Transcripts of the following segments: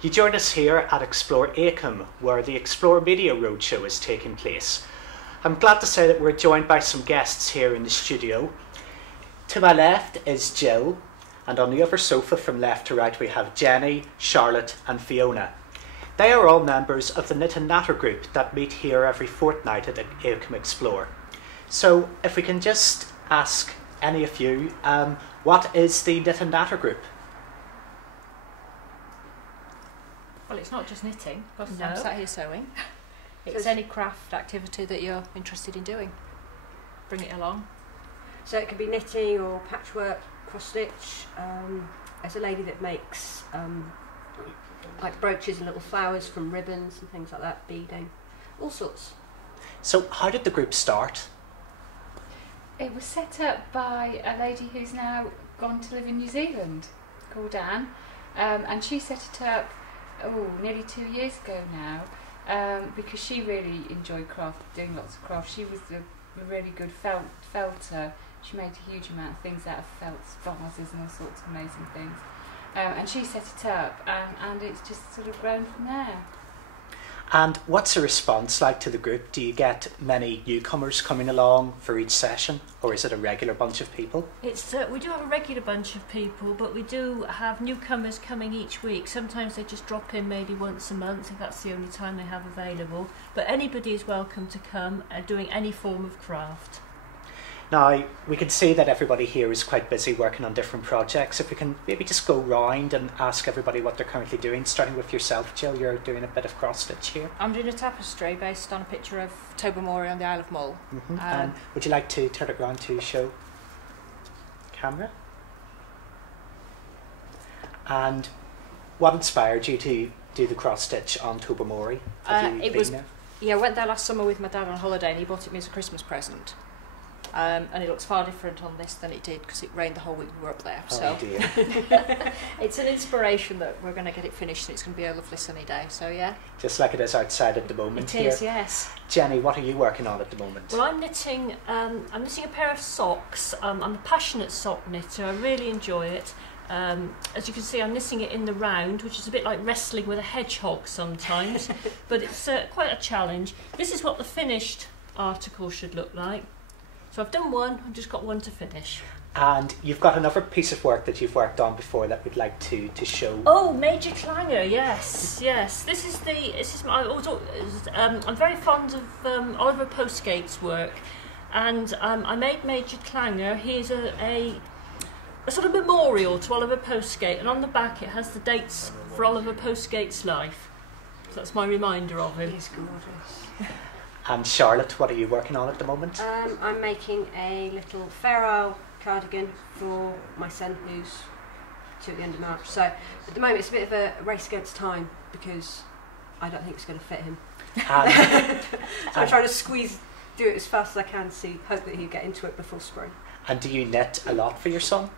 You join us here at Explore Acomb, where the Explore Media Roadshow is taking place. I'm glad to say that we're joined by some guests here in the studio. To my left is Jill, and on the other sofa from left to right we have Jenny, Charlotte and Fiona. They are all members of the Knit and Knatter group that meet here every fortnight at Acomb Explore. So if we can just ask any of you, what is the Knit and Knatter group? Well, it's not just knitting, because No. I'm sat here sewing. It's any craft activity that you're interested in doing. Bring it along. So it could be knitting or patchwork, cross stitch. There's a lady that makes like brooches and little flowers from ribbons and things like that, beading, all sorts. So how did the group start? It was set up by a lady who's now gone to live in New Zealand, called Anne, and she set it up nearly 2 years ago now, because she really enjoyed craft, doing lots of craft. She was a really good felter. She made a huge amount of things out of felt, vases and all sorts of amazing things. And she set it up, and it's just sort of grown from there. And what's the response like to the group? Do you get many newcomers coming along for each session, or is it a regular bunch of people? It's we do have a regular bunch of people, but we do have newcomers coming each week. Sometimes they just drop in maybe once a month if that's the only time they have available. But anybody is welcome to come doing any form of craft. Now, we can see that everybody here is quite busy working on different projects. If we can maybe just go round and ask everybody what they're currently doing, starting with yourself, Jill. You're doing a bit of cross-stitch here. I'm doing a tapestry based on a picture of Tobermory on the Isle of Mull. And would you like to turn it around to show camera? And what inspired you to do the cross-stitch on Tobermory? I went there last summer with my dad on holiday, and he bought it me as a Christmas present. And it looks far different on this than it did because it rained the whole week we were up there. Oh dear. It's an inspiration that we're going to get it finished and it's going to be a lovely sunny day. So yeah. Just like it is outside at the moment. It is, yes. Jenny, what are you working on at the moment? Well, I'm knitting a pair of socks. I'm a passionate sock knitter. I really enjoy it. As you can see, I'm knitting it in the round, which is a bit like wrestling with a hedgehog sometimes, but it's quite a challenge. This is what the finished article should look like. So I've done one, I've just got one to finish. And you've got another piece of work that you've worked on before that we'd like to show. Oh, Major Clanger, yes. I'm very fond of Oliver Postgate's work, and I made Major Clanger. He's a sort of memorial to Oliver Postgate, and on the back it has the dates for Oliver Postgate's life. So that's my reminder of him. He's gorgeous. And Charlotte, what are you working on at the moment? I'm making a little Fair Isle cardigan for my son who's 2 at the end of March. So at the moment it's a bit of a race against time because I don't think it's going to fit him. So I'm trying to do it as fast as I can to hope that he'll get into it before spring. And do you knit a lot for your son?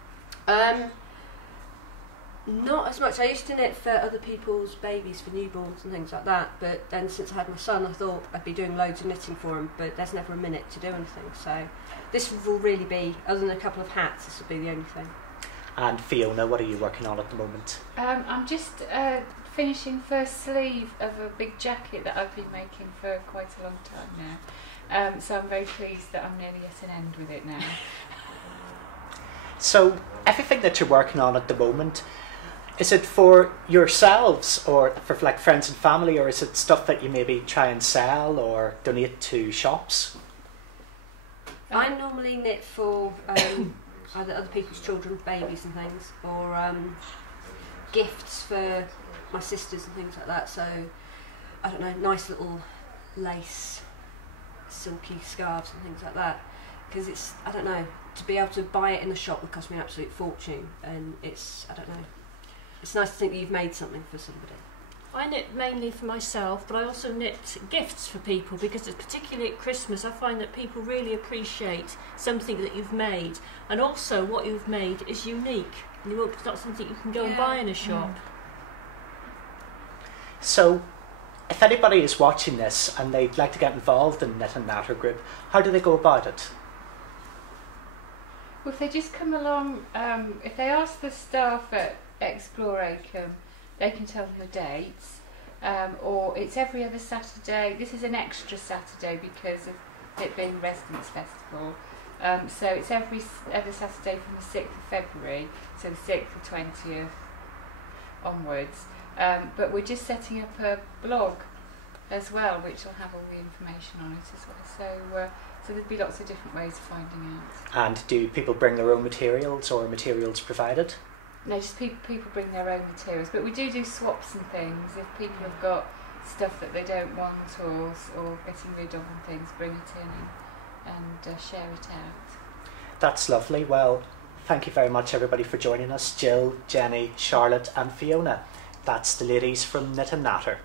Not as much. I used to knit for other people's babies, for newborns and things like that, but then since I had my son I thought I'd be doing loads of knitting for him, but there's never a minute to do anything, so this will really be, other than a couple of hats, this will be the only thing. And Fiona, what are you working on at the moment? I'm just finishing first sleeve of a big jacket that I've been making for quite a long time now, so I'm very pleased that I'm nearly at an end with it now. So everything that you're working on at the moment, is it for yourselves or for like friends and family, or is it stuff that you maybe try and sell or donate to shops? I normally knit for either other people's children, babies and things, or gifts for my sisters and things like that. So I don't know, nice little lace, silky scarves and things like that. Because it's, I don't know, to be able to buy it in the shop would cost me an absolute fortune, and it's, I don't know. It's nice to think that you've made something for somebody. I knit mainly for myself, but I also knit gifts for people because it's particularly at Christmas I find that people really appreciate something that you've made, and also what you've made is unique. It's not something you can go and buy in a shop. So if anybody is watching this and they'd like to get involved in Knit and Knatter group, how do they go about it? Well, if they just come along, if they ask the staff at Explore Acomb, they can tell them the dates. Or it's every other Saturday. This is an extra Saturday because of it being Residents' Festival. So it's every other Saturday from the 6th of February, so the 6th, the 20th onwards. But we're just setting up a blog as well, which will have all the information on it as well. So there'll be lots of different ways of finding out. And do people bring their own materials or materials provided? No, just people bring their own materials, but we do swaps and things. If people have got stuff that they don't want or getting rid of and things, bring it in and share it out. That's lovely. Well, thank you very much everybody for joining us. Jill, Jenny, Charlotte and Fiona. That's the ladies from Knit and Knatter.